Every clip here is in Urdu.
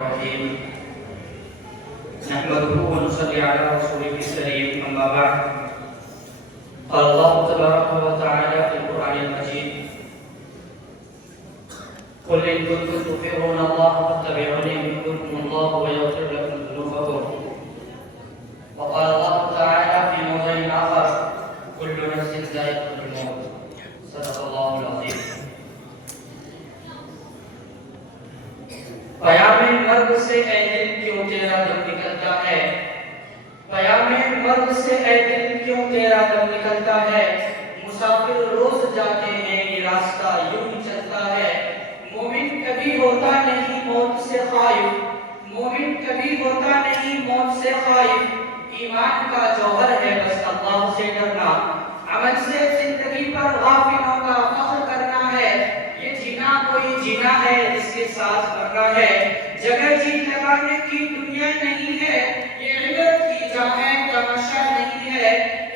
الرحيم نحمده ونصلي على رسوله الكريم أما بعد قال الله تبارك وتعالى في القرآن المجيد قل إن كنتم تطيعون الله فاتبعوني يحببكم الله ويغفر لكم ذنوبكم وقال الله تعالى في موضع آخر كل نفس ذائقة الموت صدق الله العظيم. پیام مرگ سے اے دل کیوں تیرا دم نکلتا ہے، پیام مرگ سے اے دل کیوں تیرا دم نکلتا ہے، مسافر روز جاتے ہیں یہ راستہ یوں ہی چلتا ہے، مومن کبھی ہوتا نہیں موت سے خائف، مومن کبھی ہوتا نہیں موت سے خائف، ایمان کا جوہر ہے بس اللہ سے ڈرنا، عمل سے زندگی پر غافلوں کا فخر کرنا ہے، یہ جینا کوئی جینا ہے جس کے ساتھ مرنا ہے، جگہ جی لگانے کی دنیا نہیں ہے، یہ عبرت کی جا ہے تماشا نہیں ہے،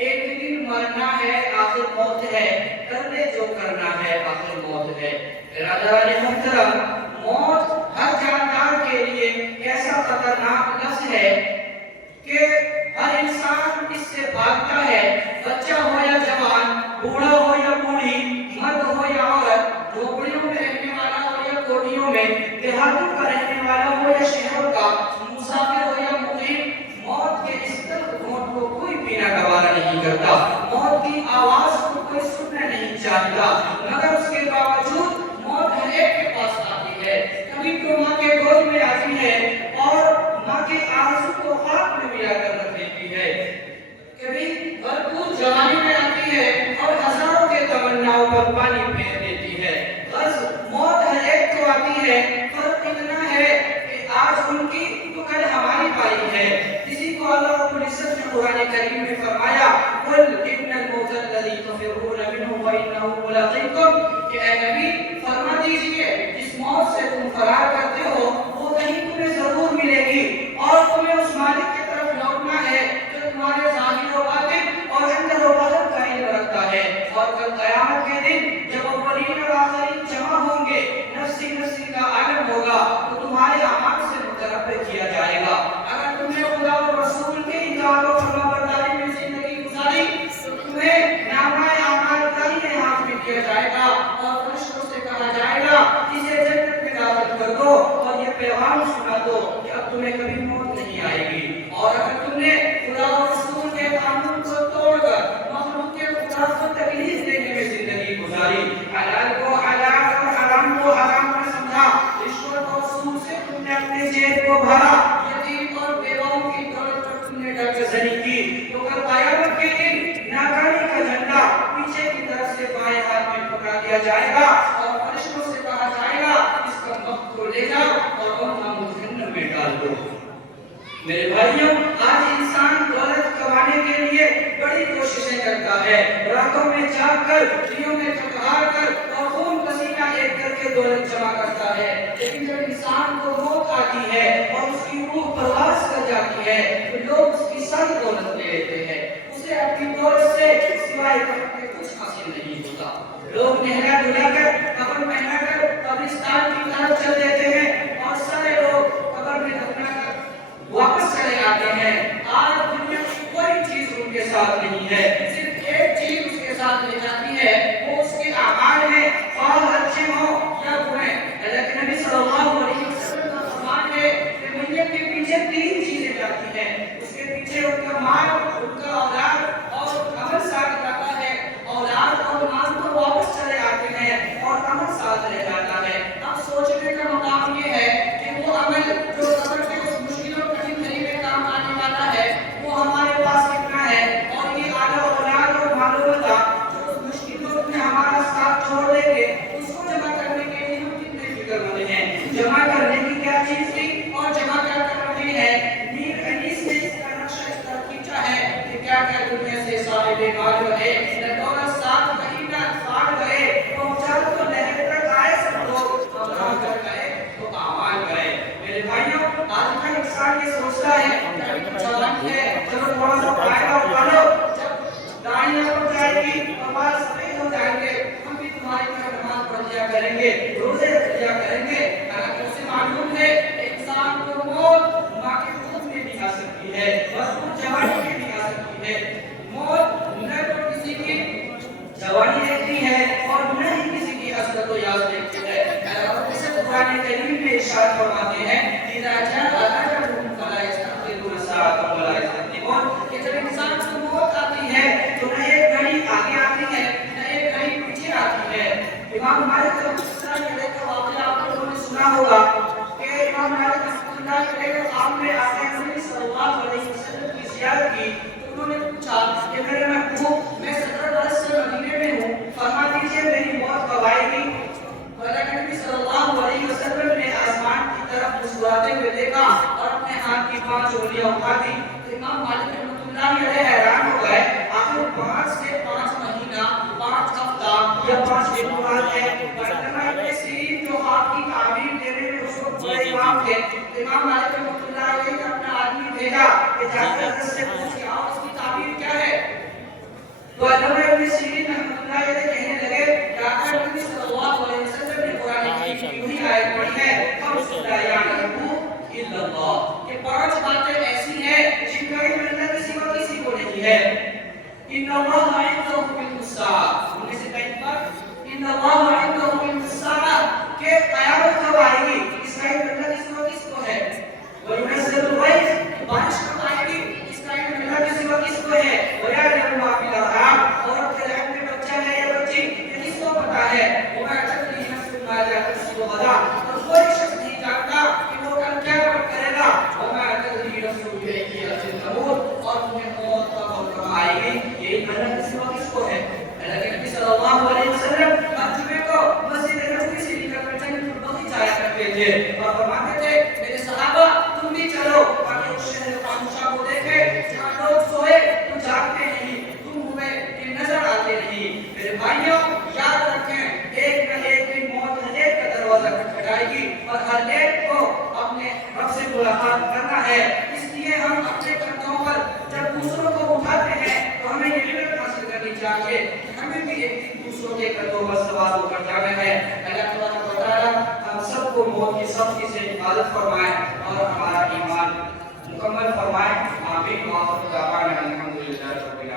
ایک دن مرنا ہے آخر موت ہے، کر لے جو کرنا ہے آخر موت ہے. برادران محترم، موت ہر جاندار کے لیے ایسا خطرناک لفظ ہے کہ ہر انسان اس سے بھاگتا ہے، بچہ ہو یا جوان، بوڑھا ہو یا بوڑھی، مرد ہو یا عورت، جھوپڑیوں میں رہنے والا ہو یا کوٹھیوں میں، دیہاتوں کا رہنے والا ہو یا شہروں کا، مسافر ہو یا مقیم، موت کے اس تلخ گھونٹ کو کوئی پینا گوارا نہیں کرتا، موت کی آواز کو کوئی سننا نہیں چاہتا، مگر اس کے باوجود موت ہر ایک کے پاس آتی ہے. کبھی تو ماں کے گود میں آتی ہے اور ماں کے آرزو کو خواب میں ملا کر رکھ دیتی ہے، کبھی بھرپور جوانی میں آتی ہے اور ہزاروں کے تمناؤں پر پانی پھیر دیتی ہے. بس موت ہر ایک کو آتی ہے، فرق اتنا ہے کہ آج ان کی تو کل ہماری باری ہے. اسی کو اللہ رب العزت نے قرآن کریم میں فرمایا قل ان الموت الذی تفرون منه فانه ملاقیکم، کہ اے نبی فرما دیجئے جس موت سے تم فرار کرتے ہو وہ کہیں تمہیں ضرور ملے گی اور تمہیں اس مالک کی طرف لوٹنا ہے جو تمہارے ظاہر و باطن اور اندر و باطن کا علم رکھتا ہے. اور کل قیامت کے دن جب اولین اور آخرین جمع ہوں گے، نفسی نفسی کا عالم ہوگا تو تمہارے اعمال سے متربع کیا جائے گا. اگر تم نے خدا اور رسول کے اطاعت و فرمانبرداری میں زندگی گزاری تو تمہیں نامہ اعمال دائیں ہاتھ میں دیا جائے گا اور فرشتوں سے کہا جائے گا اسے جنت میں داخل کر دو اور یہ پیغام سنا دو کہ اب تمہیں کبھی موت نہیں آئے گی. اور اگر تم نے خدا اور رسول کے قانون کو توڑ کر مخلوق کے خدا کو تکلیف دینے میں زندگی گزاری، حلال کو حلال اور حرام کو حرام نہ سمجھا، رشوت اور سود سے تم نے اپنے جیب کو بھرا، یتیم اور بیواؤں کی دولت پر تم نے ڈاکہ کی، تو کل قیامت کے دن ناکامی کا جھنڈا پیچھے کی طرف سے بائیں ہاتھ میں پکڑا دیا جائے گا اور فرشتوں سے کہا جائے گا اس کا وقت کو لے جاؤ اور جہنم میں ڈال دو. میرے بھائیوں، آج انسان دولت کمانے کے لیے بڑی کوششیں کرتا ہے، راتوں میں جاگ کر، دنوں میں تھکار کر اور خون پسینہ ایک کر کے دولت جمع کرتا ہے، لیکن جب انسان کو موت آتی ہے اور اس کی روح پرواز کر جاتی ہے تو لوگ اس کی ساری دولت لے لیتے ہیں، اسے اپنی دولت سے سوائے کفن کے کچھ حاصل نہیں ہوتا. لوگ نہلا دھلا کر کفن پہنا کر قبرستان کی طرف چل دیتے ہیں اور سارے لوگ قبر میں دفنا کر واپس چلے آتے ہیں. آج دنیا کی کوئی چیز ان کے ساتھ نہیں ہے، صرف ایک چیز اس کے ساتھ لے جاتی ہے، وہ اس کے اعمال ہیں، خواہ اچھے ہوں یا برے. حضرت نبی صلی اللہ علیہ وسلم کا فرمان ہے کہ میت کے پیچھے تین چیزیں جاتی ہیں، اس کے پیچھے ان کا مال، ان کا اولاد اور عمل ساتھ جاتا ہے. اولاد اور مال تو واپس چلے آتے ہیں اور عمل ساتھ رہ جاتا ہے. اب سوچنے کا مقام یہ ہے کہ وہ عمل جو قبر کے اس مشکلوں کٹھن گھڑی میں کام آنے والا ہے وہ ہمارے پاس کتنا ہے، اور یہ اعلیٰ اولاد اور معلومات جو اس مشکل وقت میں ہمارا ساتھ چھوڑ دیں گے اس کو جمع کرنے کے لیے ہم کتنے فکر مند ہیں. جمع کرنے کی کیا چیز تھی اور جمع کیا کر رہے ہیں. میر انیس نے اس کا نقشہ اس طرح کھینچا ہے کہ کیا کیا دنیا سے صاحب مال رہے، نہ دولت ساتھ کہیں نہ اطفال گئے، پہنچا تو لہر تک آئے سب لوگ، اور رہا کر گئے تو اعمال گئے. میرے بھائیوں، آج کا انسان یہ سوچتا ہے کہ ابھی تو جوانی ہے، چلو تھوڑا سا فائدہ اٹھا لو، جب داڑھی ہو جائے گی اور بال سفید ہو جائیں گے ہم بھی تمہاری طرح نماز پڑھ لیا کریں گے، روزے رکھ لیا کریں گے. حالانکہ اسے معلوم ہے کہ انسان نے آقا نبی صلی اللہ علیہ وسلم کی زیارت کی تو انہوں نے پوچھا کہ میرے محبوب میں 17 برس سے مدینے میں ہوں، فرما دیجئے میری موت کب آئے گی؟ اللہ کے نبی صلی اللہ علیہ وسلم نے آسمان کی طرف مسکراتے ہوئے دیکھا اور اپنے ہاتھ کی 5 انگلیاں اٹھا دی تو امام مالک رحمۃ اللہ علیہ حیران ہو گئے، آخر 5 سے 5 مہینہ 5 ہفتہ یا 5 دن مراد ہے؟ علامہ ابن سیرین جو آپ کی تعبیر دینے میں اس وقت بڑے امام تھے، امام مالک رحمۃ اللہ علیہ نے اپنا آدمی بھیجا کہ جا کر حضرت سے پوچھ کے آؤ اس کی تعبیر کیا ہے؟ تو علامہ ابن سیرین رحمۃ اللہ علیہ کہنے لگے کہ آقا نبی صلی اللہ علیہ وسلم نے قرآن کریم کی یوں ہی آیت پڑھی ہے خمس لا یعلمہ الا اللہ، کہ 5 باتیں ایسی ہیں جن کا علم اللہ کے سوا کسی کو نہیں ہے۔ ان اللہ عنده علم الساعہ، ان میں سے کئی بار ان اللہ عنده علم الساعہ کہ قیامت کب آئے گی اس کا علم اللہ کے سوا کس کو ہے؟ وَيُنَزِّلُ الْغَيْثَ، بارش کب آئے گی اس کا علم اللہ کے سوا کس کو ہے؟ وَيَعْلَمُ مَا فِي الْأَرْحَامِ، عورت کے رحم میں بچہ ہے یا بچی یہ کس کو پتا ہے؟ وَمَا تَدْرِي نَفْسٌ مَاذَا تَكْسِبُ غَدًا، اور کوئی شخص نہیں جانتا کہ وہ کل کیا کرے گا۔ وَمَا تَدْرِي نَفْسٌ بِأَيِّ أَرْضٍ تَمُوتُ، اور تمہیں موت کب آئے گی یہ اللہ کے سوا کس کو ہے؟ اللہ کے نبی صلی اللہ علیہ وسلم ہر جمعے کو مسجد نبوی سے نکل کر جنت البقیع جایا کرتے تھے اور فرماتے تھے میرے صحابہ تم بھی چلو تاکہ اس شہر خاموشہ کو دیکھے جہاں لوگ سوئے تو جاگتے نہیں، تم ہوئے کہ نظر آتے نہیں۔ میرے بھائیوں یاد رکھیں ایک نہ ایک دن موت ہر کا دروازہ کھٹکھٹائے گی اور ہر ایک کو اپنے رب سے ملاقات کرنا ہے۔ اس لیے ہم اپنے کندھوں پر جب دوسروں کو اٹھاتے ہیں تو ہمیں یہ علم حاصل کرنی چاہیے کہ ہمیں بھی ایک دن دوسروں کے کندھوں پر سوار ہو کر جانا ہے۔ اللہ تبارک و تعالی ہم سب کو موت کی سختی سے حفاظت فرمائے اور ہمارا ایمان مکمل فرمائے۔ آمین۔ وآخر دعوانا الحمدللہ رب العالمین۔